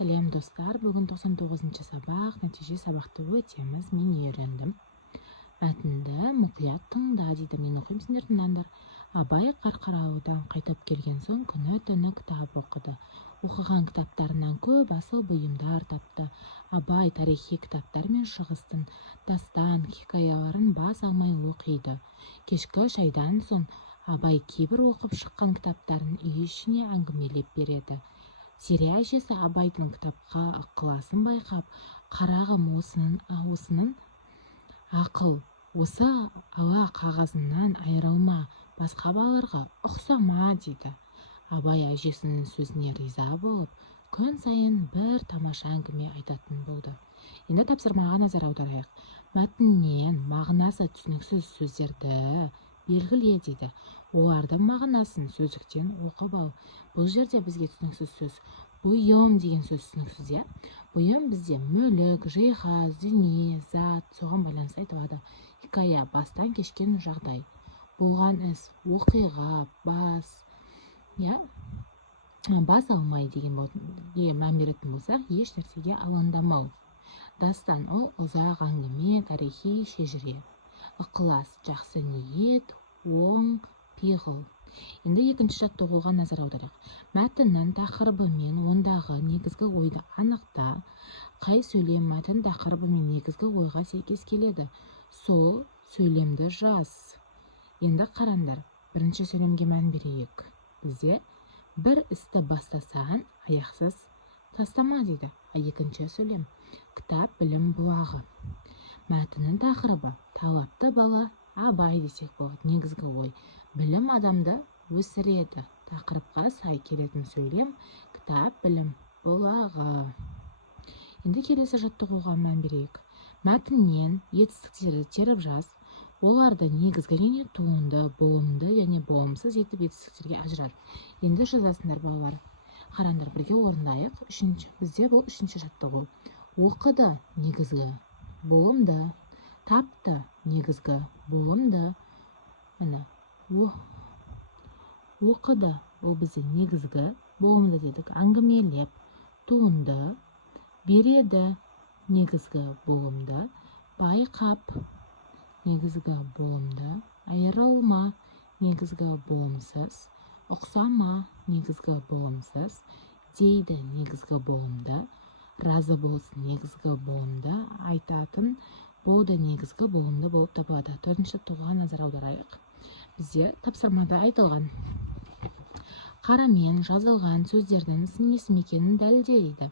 Сәлем достар, бүгін 99-шы сабақ, нәтиже сабақты өтеміз. Мен үйрендім. Мәтінді мұқият тыңда дейді. Мен оқимын, сендер тыңдаңдар. Абай Қарқаралыдан қайтып келген соң күні-түні кітап оқыды. Оқыған кітаптарынан көп асыл бұйымдар тапты. Абай тарихи кітаптар мен шығыстың дастан хикаяларын бас алмай оқиды. Кешкі шайдан соң Абай кейбір оқып шыққан кітаптарын үй ішіне әңгімелеп береді. Зере әжесі Абайдың кітапқа ықыласын байқап, қарағым, осының ақыл, осы ала қағазынан айырылма, басқа балаларға ұқсама дейді. Абай әжесінің сөзіне риза болып, күн сайын бір тамаша әңгіме айтатын болды. Енді тапсырмаға назар аударайық. Мәтіннен мағынасы түсініксіз сөздерді белгіле дейді. Олардың мағынасын сөздіктен оқып ал. Бұл жерде бізге түсініксіз сөз бұйым деген сөз түсініксіз, иә? Бұйым бізде мүлік, жиһаз, дүние, зат, соған байланысты айтылады. Хикая бастан кешкен жағдай. Болған іс, оқиға, бас алмай деген мән беретін болсақ, еш нәрсеге алаңдамау. Дастан ол ұзақ әңгіме, тарихи шежіре. Ықылас, жақсы ниет, оң пиғыл. Енді екінші жаттығуға назар аударайық. Мәтіннің тақырыбы мен ондағы негізгі ойды анықта. Қай сөйлем мәтін тақырыбы мен негізгі ойға сәйкес келеді. Сол сөйлемді жаз. Енді қараңдар, бірінші сөйлемге мән берейік. Бізде бір істі бастасаң, аяқсыз тастама дейді. Екінші сөйлем кітап білім бұлағы. Мәтіннің тақырыбы талапты бала Абай десек болады. Негізгі ой білім адамды өсіреді. Тақырыпқа сай келетін сөйлем кітап білім бұлағы. Енді келесі жаттығуға мән берейік. Мәтіннен етістіктерді теріп жаз. Оларды негізгі және туынды, болымды және болымсыз етіп етістіктерге ажырат. Енді жазасыңдар балалар. Қараңдар, бірге орындайық. Бізде бұл үшінші жаттығу. Оқыды, негізгі болымды. Тапты, негізгі болымды. Оқыды, ол бізде негізгі болымды дедік. Әңгімелеп, туынды. Береді, негізгі болымды. Байқап, негізгі болымды. Айырылма, негізгі болымсыз. Ұқсама, негізгі болымсыз. Дейді, негізгі болымды. Разы болсын, негізгі болымды. Айтатын болды, негізгі болымды болып табылады. Төртінші жаттығуға назар аударайық. Бізде тапсырмада айтылған қарамен жазылған сөздердің сын есім екенін дәлелдейді.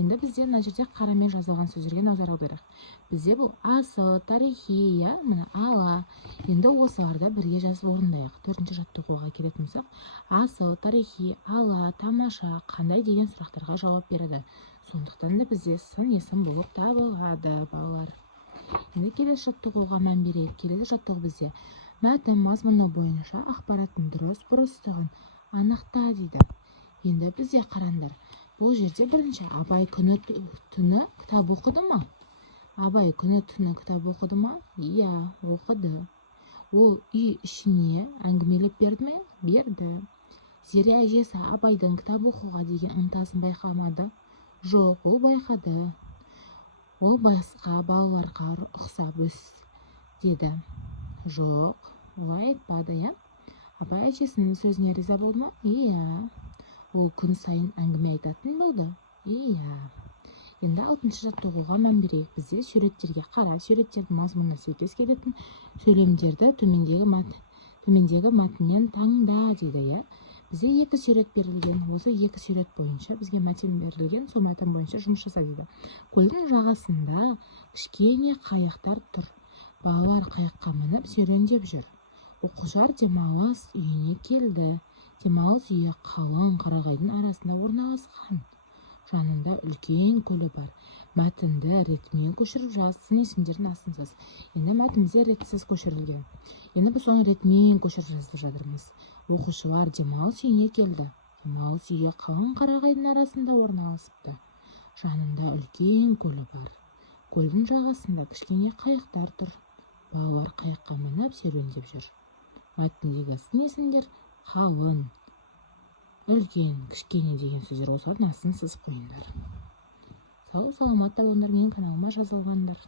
Енді бізде мына жерде қарамен жазылған сөздерге назар аударайық. Бізде бұл асыл, тарихи, ала. Енді осыларды бірге жазып орындайық. Төртінші жаттығуға келетін болсақ, асыл, тарихи, ала, тамаша, қандай деген сұрақтарға жауап береді. Сондықтан да бізде сын есім болып табылады, балалар. Енді келесі жаттығуға мән берейік. Келесі жаттығу бізде мәтін мазмұны бойынша ақпараттың дұрыс-бұрыстығын анықта дейді. Енді бізде қараңдар. Бұл жерде бірінші Абай күні-түні кітап оқыды ма? Абай күні-түні кітап оқыды ма? Иә, оқыды. Ол үй ішіне әңгімелеп берді ме? Берді. Зере әжесі Абайдың кітап оқуға деген ынтасын байқамады? Жоқ, ол байқады. Ол басқа балаларға ұқсап өс деді. Жоқ, олай айтпады, иә? Абай әжесінің сөзіне риза болды ма? Иә. Ол күн сайын әңгіме айтатын болды? Иә. Енді алтыншы жаттығуға мән берейік. Бізде суреттерге қара, суреттердің мазмұнына сәйкес келетін сөйлемдерді төмендегі мәтіннен таңда дейді, иә? Бізде екі сурет берілген. Осы екі сурет бойынша бізге мәтін берілген. Сол мәтін бойынша жұмыс жаса дейді. Көлдің жағасында кішкене қайықтар тұр. Балалар қайыққа мініп серуендеп жүр. Оқушылар демалыс үйіне келді. Демалыс үйі қалың қарағайдың арасында орналасқан. Жанында үлкен көлі бар. Мәтінді ретімен көшіріп жаз, сын есімдердің астын сыз. Енді мәтін бізде ретсіз көшірілген. Енді біз соны ретімен көшіріп жазып жатырмыз. Оқушылар демалыс үйіне келді. Демалыс үйі қалың қарағайдың арасында орналасыпты. Жанында үлкен көлі бар. Көлдің жағасында кішкене қайықтар тұр. Балалар қайыққа мініп серуендеп жүр. Мәтіндегі сын есімдер қалың, үлкен, кішкене деген сөздер. Осылардың астын сызып қойыңдар. сау саламатта болыңдар, менің каналыма жазылғандар.